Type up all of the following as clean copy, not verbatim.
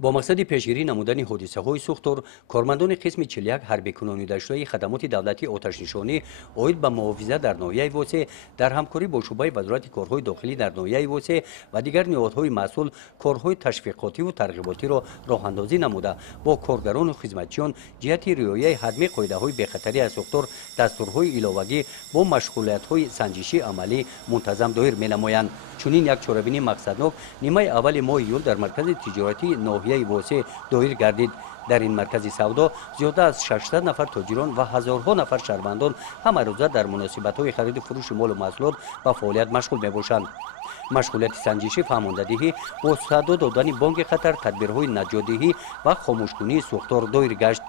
با مقصد پیشگیری نمودن حادثه‌های سوختور، کارمندان قسم 41 حربی کننده‌شده خدمات دولتی آتش‌نشانی اوید به محافظت در ناحیه واسه در همکاری با شعبه وزارت کارهای داخلی در ناحیه واسه و دیگر نهادهای مسئول کارهای تشویقاتی و ترغیباتی را راه‌اندازی نموده با کارگران و خدمتچیان جهت رعایت حتمی قاعده‌های بی‌خطری از سوختور دستورهای علاوگی با مشغولیت‌های سنجشی عملی منتظم دایر می‌نمایند. چنین یک چاره‌بینی مقصدناک نیمه اول ماه ایول در مرکز تجارتی ناحیه واسه دایر گردید. در این مرکز سودا زیاده از 600 نفر تاجران و هزارها نفر شهروندان همه روزه در مناسبت‌های خرید و فروش مال و محصولات و فعالیت مشغول می‌باشند. مشغولیت سنجشی فهماندهی با صدا دادن بانگ خطر، تدبیرهای نجات‌دهی و خاموش‌کنی سوختور دایر گشت.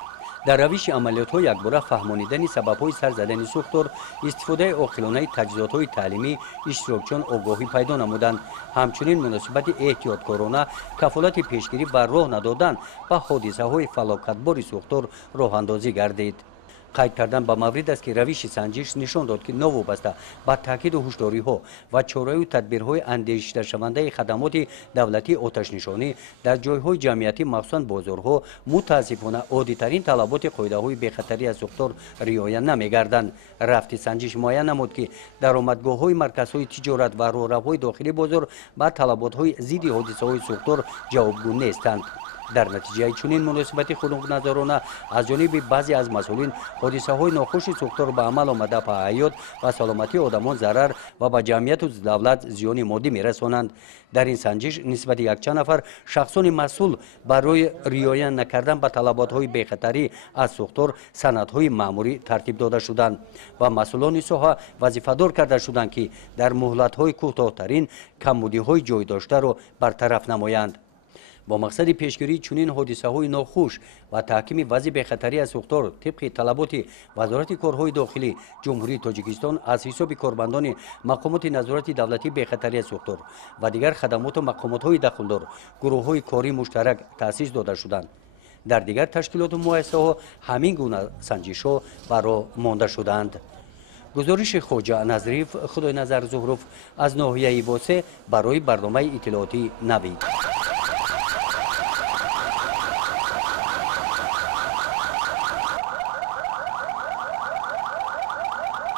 در روش عملیات‌های یکباره فهمانیدن سبب‌های سر زدن سوختور، استفاده عاقلانه تجهیزات‌های تعلیمی اشتراکچیان آگاهی پیدا نمودند. همچنین مناسبت احتیاطکارانه کفالت پیشگیری و راه ندادن به حادثه‌های فلاکتبار سوختور راه‌اندازی گردید. قید کردن به مورد است که روش سنجش نشان داد که نوابسته با تاکید هشداری‌ها و چاره و تدبیرهای اندیشیده شونده خدمات دولتی آتش‌نشانی در جایهای جمعیتی مخصوصاً بازارها متاسفانه عادی‌ترین طلبات قاعده‌های بی‌خطری از سوختور رعایت نمی‌گردند. رفت سنجش معین نمود که درآمدگاه‌های مرکزهای تجارت و راهروهای داخلی بازار با طلبات‌های ضد حادثه‌های سوختور جوابگو نیستند. در نتیجه چنین مناسبت خودنظرانه از جانب بعضی از مسئولین حادثه‌های ناخوش سوختور به عمل آمده به حیات و سلامتی آدمان ضرر و به جمعیت و دولت زیان مادی می‌رسانند. در این سنجش نسبت یک چند نفر شخصان مسئول برای رعایت نکردن به طلبات‌های بی‌خطری از سوختور سندهای مأموری ترتیب داده شدند و مسئولان ساحه وظیفه‌دار کرده شدند که در مهلت‌های کوتاه‌ترین کمبودی‌های جای داشته را برطرف نمایند. با مقصد پیشگیری چنین حادثه‌های ناخوش و تحکیم وضع بی‌خطری از سوختور طبق طلبات وزارت کارهای داخلی جمهوری تاجیکستان از حساب کارمندان مقامات نظارت دولتی بی‌خطری از سوختور و دیگر خدمات و مقامات‌های دخلدار گروه‌های کاری مشترک تأسیس داده شدند. در دیگر تشکیلات و مؤسسه‌ها همین گونه سنجش‌ها برای مانده شدند. گزارش خواجه نظریف خدای نظر زهروف از ناحیه واسه برای برنامه اطلاعاتی نوید.